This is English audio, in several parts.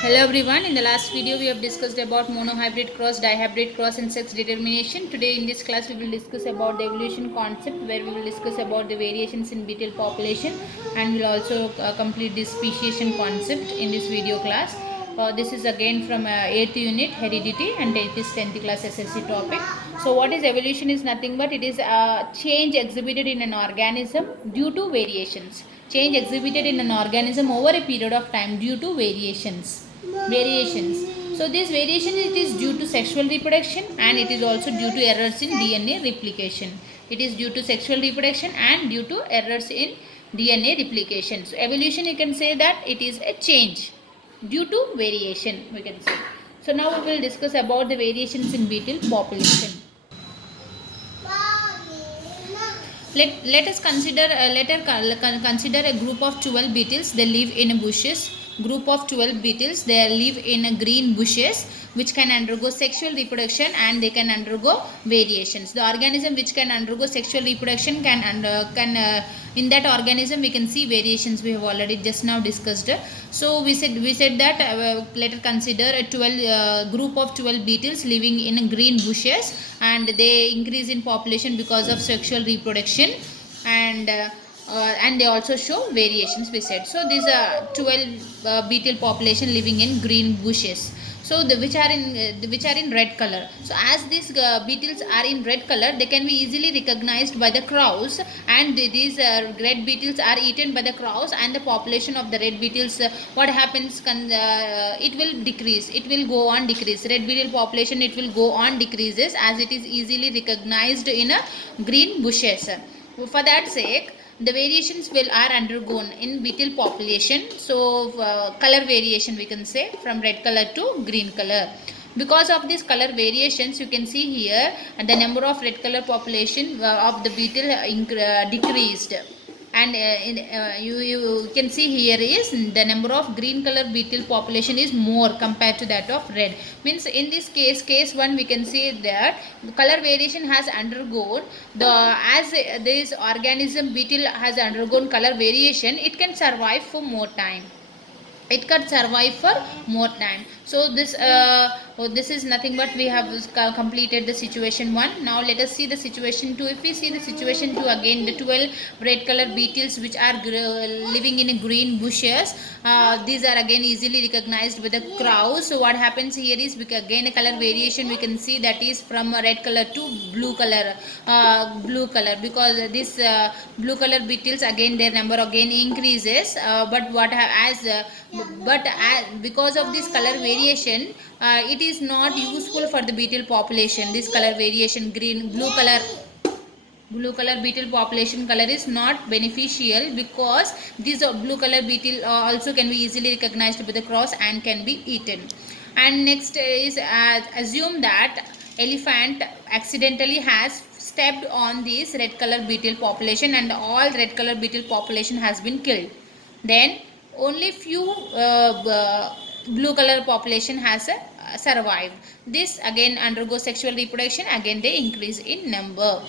Hello everyone, in the last video we have discussed about monohybrid cross, dihybrid cross and sex determination. Today in this class we will discuss about the evolution concept, where we will discuss about the variations in beetle population, and we will also complete this speciation concept in this video class. This is again from 8th unit heredity, and it is 10th class SSC topic. So what is evolution is nothing but it is a change exhibited in an organism due to variations. Change exhibited in an organism over a period of time due to variations. So this variation, it is due to sexual reproduction, and it is also due to errors in DNA replication. It is due to sexual reproduction and due to errors in DNA replication. So evolution, you can say that it is a change due to variation, we can say. So now we will discuss about the variations in beetle population. Let us consider a group of 12 beetles. They live in bushes. Group of 12 beetles, they live in green bushes which can undergo sexual reproduction, and they can undergo variations. The organism which can undergo sexual reproduction can in that organism we can see variations. We have already just now discussed. So we said that let us consider a 12 group of 12 beetles living in green bushes, and they increase in population because of sexual reproduction, and they also show variations, we said. So these are 12 beetle population living in green bushes, so which are in red color. So as these beetles are in red color, they can be easily recognized by the crows, and these red beetles are eaten by the crows, and the population of the red beetles, what happens, it will decrease, it will go on decrease. Red beetle population, it will go on decreases as it is easily recognized in green bushes. For that sake, the variations are undergone in beetle population. So color variation, we can say, from red color to green color. Because of these color variations, you can see here, and the number of red color population of the beetle decreased, and you can see here is the number of green color beetle population is more compared to that of red. Means in this case 1, we can see that color variation has undergone the as this organism beetle has undergone color variation, it can survive for more time, it can survive for more time. So this is nothing but we have completed the situation 1. Now let us see the situation 2. If we see the situation 2, again the 12 red color beetles which are living in green bushes, these are again easily recognized with the crows. So what happens here is, again a color variation we can see, that is from a red color to blue color, because this blue color beetles, again their number again increases, because of this color variation, it is not useful for the beetle population. This color variation, blue color beetle population color is not beneficial, because this blue color beetle also can be easily recognized by the crows and can be eaten. And next is, assume that elephant accidentally has stepped on this red color beetle population, and all red color beetle population has been killed. Then only few blue color population has survived. This again undergo sexual reproduction, again they increase in number.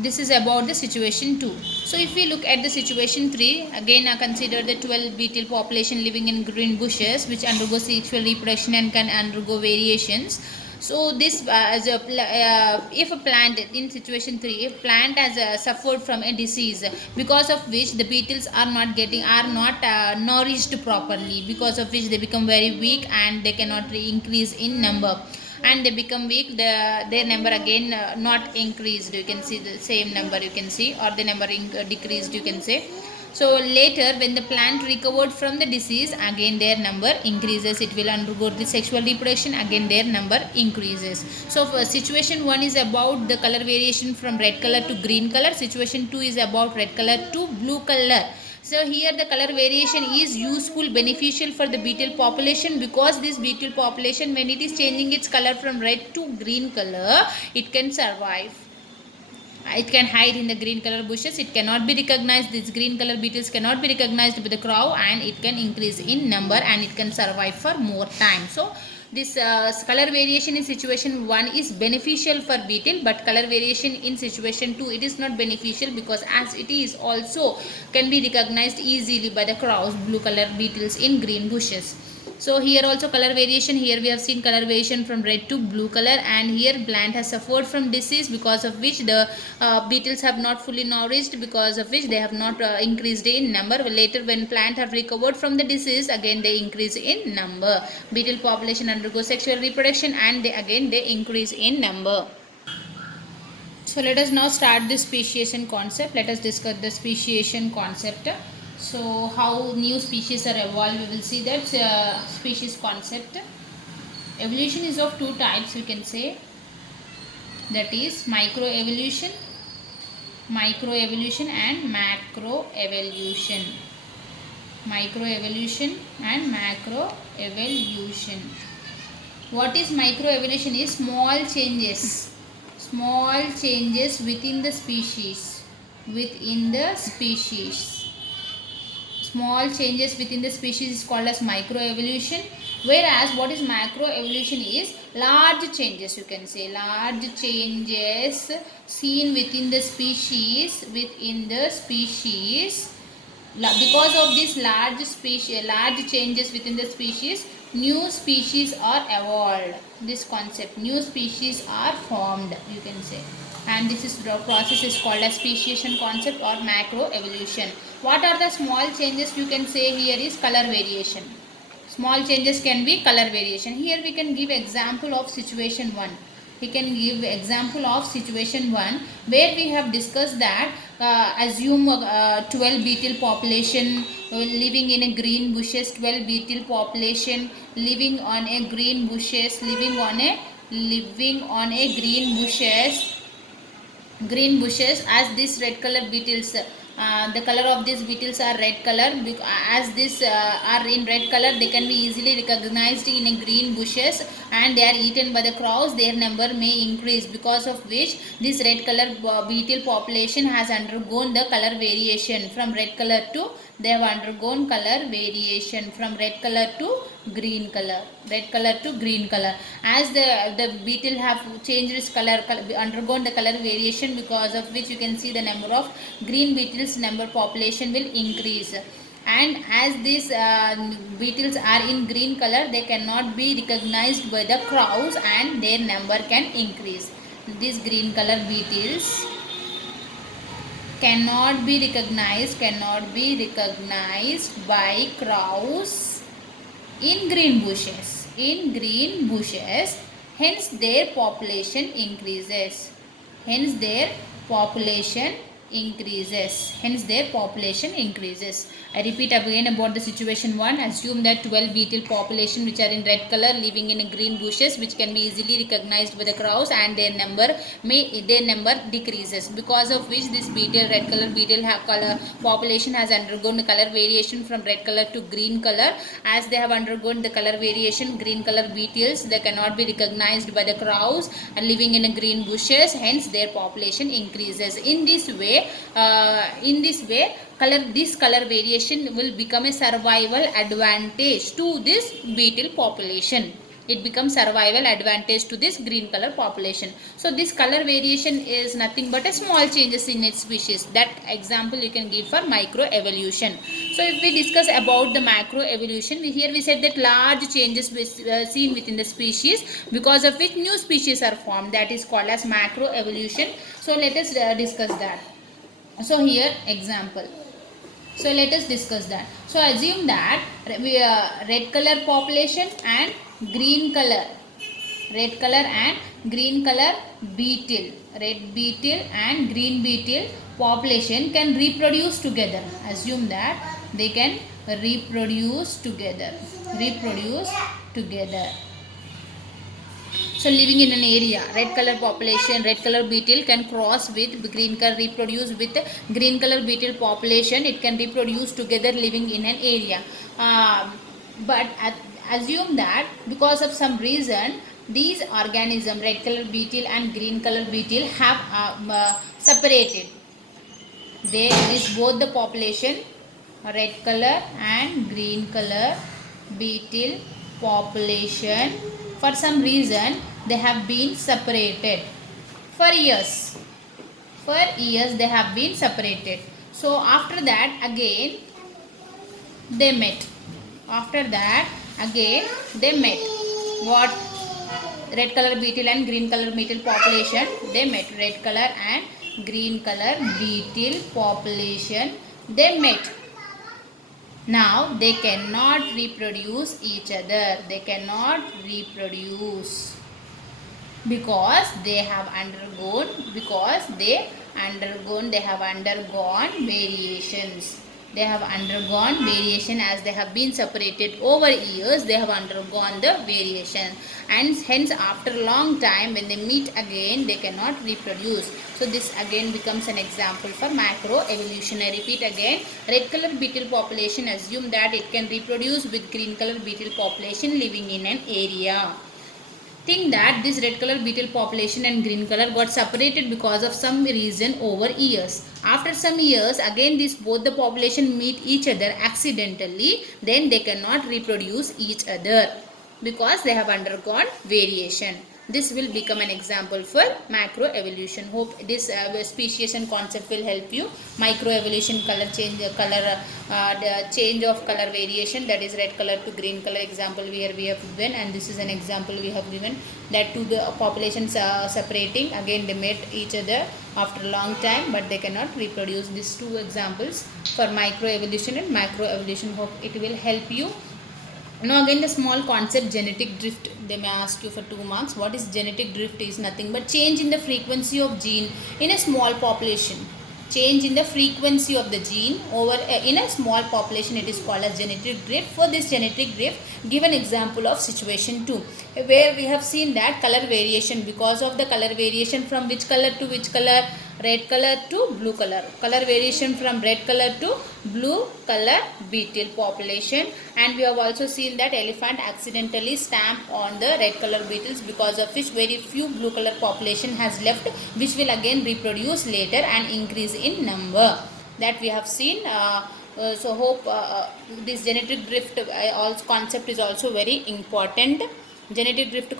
This is about the situation 2. So if we look at the situation 3, again consider the 12 beetle population living in green bushes which undergo sexual reproduction and can undergo variations. So this if a plant, in situation 3, if plant has suffered from a disease, because of which the beetles are not nourished properly, because of which they become very weak and they cannot increase in number, and they become weak, their number again not increased, you can see the same number, you can see, or the number decreased, you can say. So later when the plant recovered from the disease, again their number increases, it will undergo the sexual reproduction, again their number increases. So for situation 1 is about the color variation from red color to green color, situation 2 is about red color to blue color. So here the color variation is useful, beneficial for the beetle population, because this beetle population, when it is changing its color from red to green color, it can survive. It can hide in the green color bushes, it cannot be recognized, these green color beetles cannot be recognized by the crow, and it can increase in number and it can survive for more time. So this color variation in situation 1 is beneficial for beetle, but color variation in situation 2 it is not beneficial, because as it is also can be recognized easily by the crows, blue color beetles in green bushes. So here also color variation, here we have seen color variation from red to blue color, and here plant has suffered from disease, because of which the beetles have not fully nourished, because of which they have not increased in number. Later when plant have recovered from the disease, again they increase in number. Beetle population undergo sexual reproduction, and they increase in number. So let us now start the speciation concept. Let us discuss the speciation concept. So how new species are evolved, we will see that species concept. Evolution is of two types, we can say, that is microevolution and macroevolution. Microevolution and macroevolution. What is microevolution? Is small changes within the species. Small changes within the species is called as microevolution, whereas what is macroevolution is large changes, you can say large changes seen within the species. Because of these large changes within the species, new species are evolved. This concept, new species are formed, you can say, and this is the process is called as speciation concept or macroevolution. What are the small changes, you can say here is color variation. Small changes can be color variation. Here we can give example of situation 1. We can give example of situation 1, where we have discussed that assume 12 beetle population living in a green bushes. 12 beetle population living on a green bushes, living on a green bushes. As this red color beetles, the color of these beetles are red color. As this are in red color, they can be easily recognized in a green bushes, and they are eaten by the crows. Their number may increase, because of which this red color beetle population has undergone the color variation from red color to, they have undergone color variation from red color to green color. As the beetle have changed its color, undergone the color variation, because of which you can see the number of green beetles number population will increase. And as these beetles are in green color, they cannot be recognized by the crows, and their number can increase. These green color beetles cannot be recognized by crows in green bushes. Hence their population increases. I repeat again about the situation 1. Assume that 12 beetle population which are in red color living in green bushes, which can be easily recognized by the crows, and their number decreases, because of which this red color beetle population has undergone the color variation from red color to green color. As they have undergone the color variation, green color beetles, they cannot be recognized by the crows and living in green bushes, hence their population increases. In this way, this color variation will become a survival advantage to this beetle population. It becomes survival advantage to this green color population. So this color variation is nothing but a small changes in its species. That example you can give for microevolution. So if we discuss about the macroevolution, here we said that large changes seen within the species, because of which new species are formed. That is called as macroevolution. So let us discuss that. So here example. So let us discuss that. So assume that red color population and green color beetle, red beetle and green beetle population can reproduce together. Assume that they can reproduce together. So living in an area, red color population, red color beetle can cross with green color, reproduce with green color beetle population. It can reproduce together living in an area. But assume that because of some reason, these organisms, red color beetle and green color beetle, have separated. Both the population, red color and green color beetle population For some reason they have been separated for years. For years they have been separated. So after that again they met. After that again they met. What? Red color beetle and green color beetle population, they met. Red color and green color beetle population, they met. Now they cannot reproduce each other. They cannot reproduce because they have undergone variations. They have undergone variation as they have been separated over years. They have undergone the variation, and hence after long time when they meet again they cannot reproduce. So this again becomes an example for macro evolution. I repeat again, red color beetle population assume that it can reproduce with green color beetle population living in an area. Think that this red color beetle population and green color got separated because of some reason over years. After some years again both the population meet each other accidentally, then they cannot reproduce each other because they have undergone variation. This will become an example for macro evolution. Hope this speciation concept will help you. Micro evolution, color change, the change of color variation, that is red color to green color example here we have given, and this is an example we have given that to the populations separating again they met each other after a long time but they cannot reproduce. These two examples for micro evolution and macro evolution. Hope it will help you. Now again the small concept genetic drift, they may ask you for 2 marks. What is genetic drift? Is nothing but change in the frequency of gene in a small population. Change in the frequency of the gene over in a small population, it is called as genetic drift. For this genetic drift, give an example of situation 2 where we have seen that color variation, because of the color variation from which color to which color, red color to blue color, color variation from red color to blue color beetle population. And we have also seen that elephant accidentally stamped on the red color beetles, because of which very few blue color population has left, which will again reproduce later and increase in number, that we have seen. So hope this genetic drift concept is also very important. Genetic drift